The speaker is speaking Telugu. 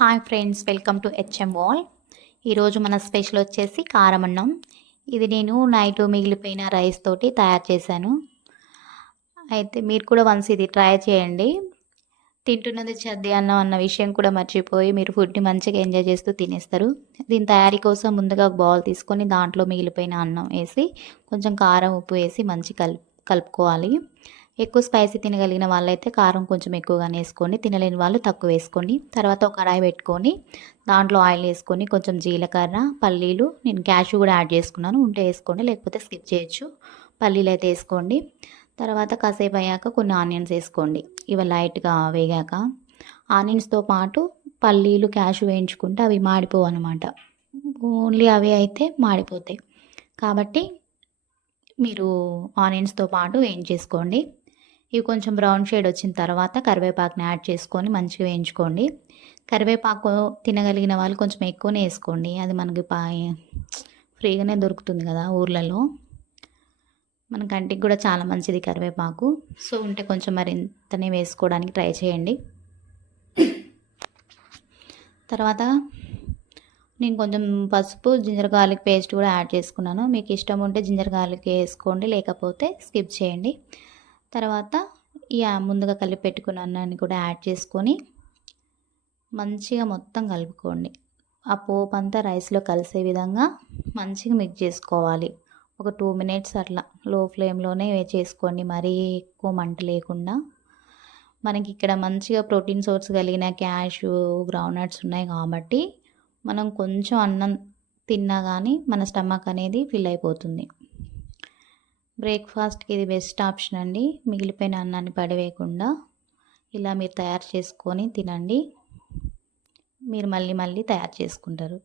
Hi friends, welcome to HM wall. ఈరోజు మన స్పెషల్ వచ్చేసి కారం అన్నం. ఇది నేను నైట్ మిగిలిపోయిన రైస్ తోటి తయారు చేశాను. అయితే మీరు కూడా వన్స్ ఇది ట్రై చేయండి. తింటున్నది చద్ది అన్నం అన్న విషయం కూడా మర్చిపోయి మీరు ఫుడ్ని మంచిగా ఎంజాయ్ చేస్తూ తినేస్తారు. దీని తయారీ కోసం ముందుగా ఒక బౌల్ తీసుకొని దాంట్లో మిగిలిపోయిన అన్నం వేసి కొంచెం కారం ఉప్పు వేసి మంచి కలుపుకోవాలి. ఎక్కువ స్పైసీ తినగలిగిన వాళ్ళైతే కారం కొంచెం ఎక్కువగానే వేసుకోండి, తినలేని వాళ్ళు తక్కువ వేసుకోండి. తర్వాత ఒక కడాయి పెట్టుకొని దాంట్లో ఆయిల్ వేసుకొని కొంచెం జీలకర్ర, పల్లీలు, నేను క్యాషు కూడా యాడ్ చేసుకున్నాను, ఉంటే వేసుకోండి లేకపోతే స్కిప్ చేయొచ్చు. పల్లీలు అయితే వేసుకోండి. తర్వాత కాసేపు అయ్యాక కొన్ని ఆనియన్స్ వేసుకోండి. ఇవి లైట్గా వేగాక ఆనియన్స్తో పాటు పల్లీలు, క్యాషు వేయించుకుంటే అవి మాడిపోవు అనమాట. ఓన్లీ అవి అయితే మాడిపోతాయి. కాబట్టి మీరు ఆనియన్స్తో పాటు వేయించేసుకోండి. ఇవి కొంచెం బ్రౌన్ షేడ్ వచ్చిన తర్వాత కరివేపాకుని యాడ్ చేసుకొని మంచిగా వేయించుకోండి. కరివేపాకు తినగలిగిన వాళ్ళు కొంచెం ఎక్కువనే వేసుకోండి, అది మనకి ఫ్రీగానే దొరుకుతుంది కదా ఊర్లలో. మన కంటికి కూడా చాలా మంచిది కరివేపాకు. సో ఉంటే కొంచెం మరింతనే వేసుకోవడానికి ట్రై చేయండి. తర్వాత నేను కొంచెం పసుపు, జింజర్ గార్లిక్ పేస్ట్ కూడా యాడ్ చేసుకున్నాను. మీకు ఇష్టం ఉంటే జింజర్ గార్లిక్ వేసుకోండి, లేకపోతే స్కిప్ చేయండి. తర్వాత ముందుగా కలిపి పెట్టుకున్న అన్నాన్ని కూడా యాడ్ చేసుకొని మంచిగా మొత్తం కలుపుకోండి. ఆ పోపు అంతా రైస్లో కలిసే విధంగా మంచిగా మిక్స్ చేసుకోవాలి. ఒక 2 మినిట్స్ అట్లా లో ఫ్లేమ్లోనే చేసుకోండి, మరీ ఎక్కువ మంట లేకుండా. మనకి ఇక్కడ మంచిగా ప్రోటీన్ సోర్స్ కలిగిన క్యాషు, గ్రౌండ్నట్స్ ఉన్నాయి కాబట్టి మనం కొంచెం అన్నం తిన్నా కానీ మన స్టమక్ అనేది ఫిల్ అయిపోతుంది. బ్రేక్ఫాస్ట్కి ఇది బెస్ట్ ఆప్షన్ అండి. మిగిలిపోయిన అన్నాన్ని పడివేయకుండా ఇలా మీరు తయారు చేసుకొని తినండి. మీరు మళ్ళీ తయారు చేసుకుంటారు.